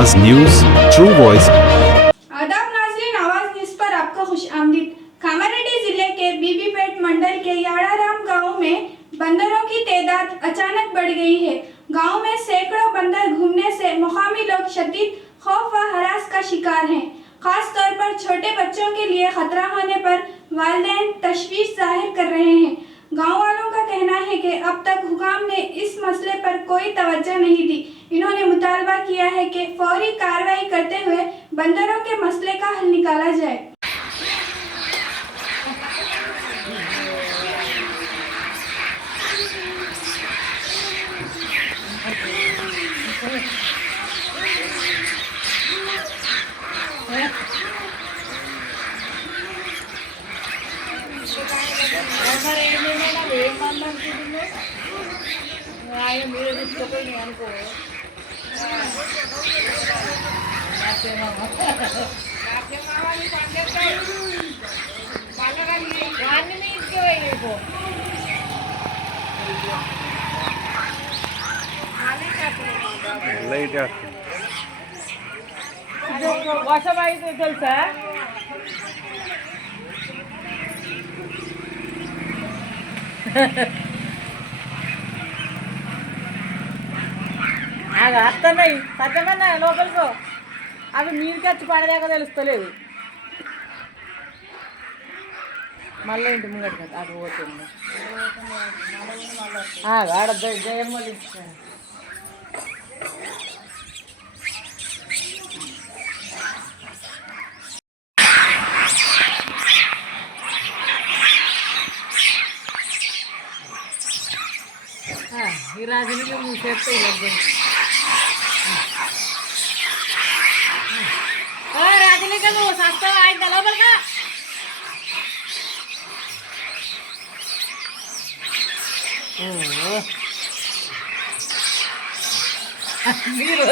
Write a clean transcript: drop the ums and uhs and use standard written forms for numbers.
आवाज news, true voice. आदाब नाज़रीन, आवाज न्यूज पर आपका खुश आमदीद। कामारेड्डी जिले के बीबीपेट मंडल के यदाराम गांव में बंदरों की तादाद अचानक बढ़ गई है। गांव में सैकड़ों बंदर घूमने से मुकामी लोग शदीद खौफ व हरास का शिकार हैं। खास तौर पर छोटे बच्चों के लिए खतरा होने पर वालिदैन तशवीश जाहिर कर रहे हैं। गांव वालों का कहना है कि अब तक हुकाम ने इस मसले पर कोई तवज्जो नहीं दी। इन्होंने मुतालबा किया है कि फौरी कार्रवाई करते हुए बंदरों के मसले का हल निकाला जाए। వర్షమైతే తెలుసా అత్తన్నాయి సత్యమన్నా లోపలికో అవి మీరు ఖర్చు పడదాకా తెలుస్తలేదు మళ్ళీ ఇంటి ముంగట అది పోతుంది ఆడ జయమ్మ ఈ రాజుని నువ్వు చేస్తే రాజునిక నువ్వు సస్తావు ఆయన లోపలిగా మీరు